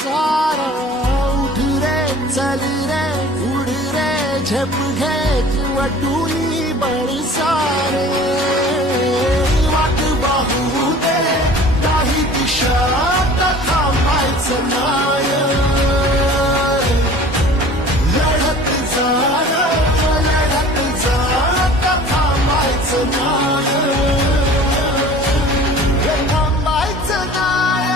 सारा उठ रे चल रे उड़ रे झेप घेत वटुली बळी सारे वाट पाहू दे नाही दिशा आता थांबायचं नाय लढत जा आता थांबायचं नाय थांबायचं नाय